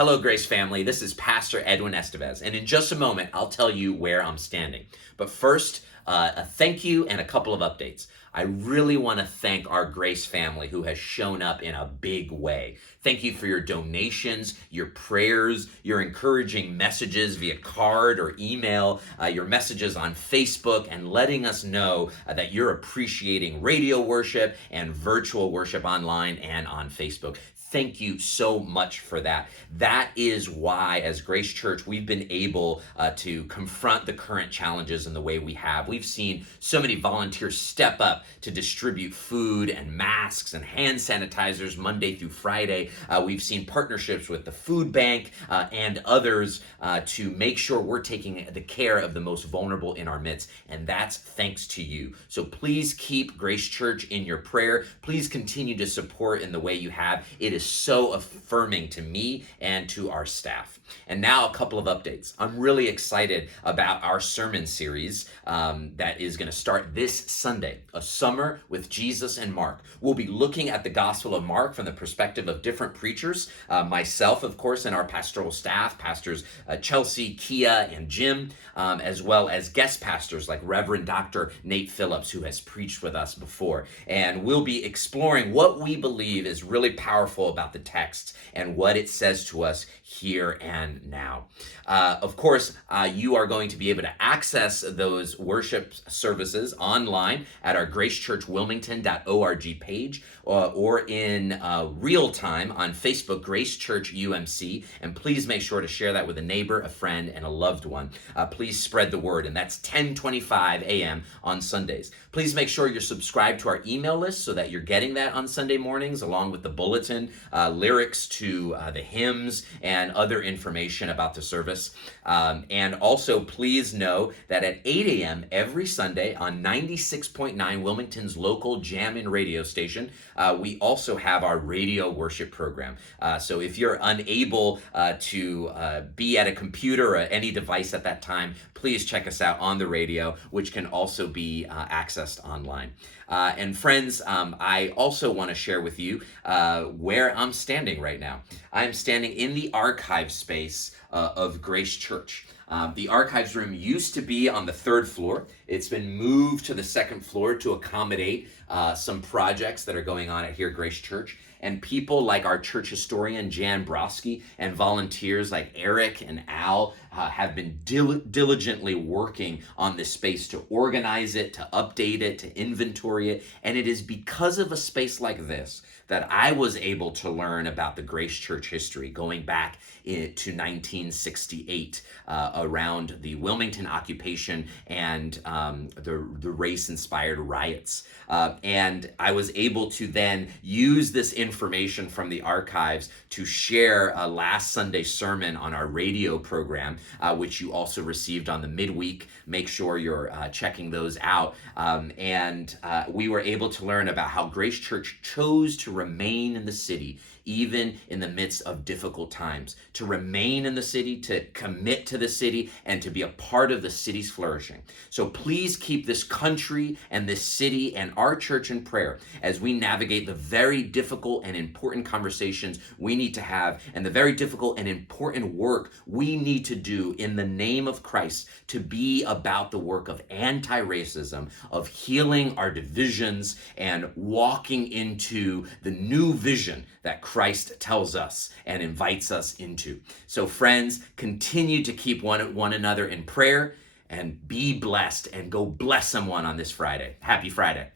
Hello, Grace family. This is Pastor Edwin Estevez, and in just a moment, I'll tell you where I'm standing. But first, a thank you and a couple of updates. I really want to thank our Grace family who has shown up in a big way. Thank you for your donations, your prayers, your encouraging messages via card or email, your messages on Facebook, and letting us know that you're appreciating radio worship and virtual worship online and on Facebook. Thank you so much for that. That is why, as Grace Church, we've been able to confront the current challenges in the way we have. We've seen so many volunteers step up to distribute food and masks and hand sanitizers Monday through Friday. We've seen partnerships with the food bank and others to make sure we're taking the care of the most vulnerable in our midst, and that's thanks to you. So please keep Grace Church in your prayer. Please continue to support in the way you have. It is so affirming to me and to our staff. And now a couple of updates. I'm really excited about our sermon series that is going to start this Sunday, A Summer with Jesus and Mark. We'll be looking at the Gospel of Mark from the perspective of different preachers, myself, of course, and our pastoral staff, pastors Chelsea, Kia, and Jim, as well as guest pastors like Reverend Dr. Nate Phillips, who has preached with us before. And we'll be exploring what we believe is really powerful about the text and what it says to us here and now. Of course, you are going to be able to access those worship services online at our gracechurchwilmington.org page or in real time on Facebook, Grace Church UMC. And please make sure to share that with a neighbor, a friend, and a loved one. Please spread the word, and that's 10:25 a.m. on Sundays. Please make sure you're subscribed to our email list so that you're getting that on Sunday mornings, along with the bulletin, lyrics to the hymns, and other information about the service. And also, please know that at 8 a.m. every Sunday on 96.9 Wilmington's local jam-in radio station, we also have our radio worship program. So if you're unable to be at a computer or any device at that time, please check us out on the radio, which can also be accessed online. And friends, I also want to share with you where I'm standing right now. I'm standing in the archive space of Grace Church. The archives room used to be on the third floor. It's been moved to the second floor to accommodate some projects that are going on at here Grace Church. And people like our church historian, Jan Broski, and volunteers like Eric and Al have been diligently working on this space to organize it, to update it, to inventory it. And it is because of a space like this that I was able to learn about the Grace Church history going back to 1968 around the Wilmington occupation and the race-inspired riots. And I was able to then use this information from the archives to share a last Sunday sermon on our radio program, which you also received on the midweek. Make sure you're checking those out. And we were able to learn about how Grace Church chose to remain in the city, even in the midst of difficult times, to remain in the city, to commit to the city, and to be a part of the city's flourishing. So please keep this country and this city and our church in prayer as we navigate the very difficult and important conversations we need to have and the very difficult and important work we need to do in the name of Christ to be about the work of anti-racism, of healing our divisions, and walking into the new vision that Christ tells us and invites us into. So friends, continue to keep one another in prayer and be blessed, and go bless someone on this Friday. Happy Friday.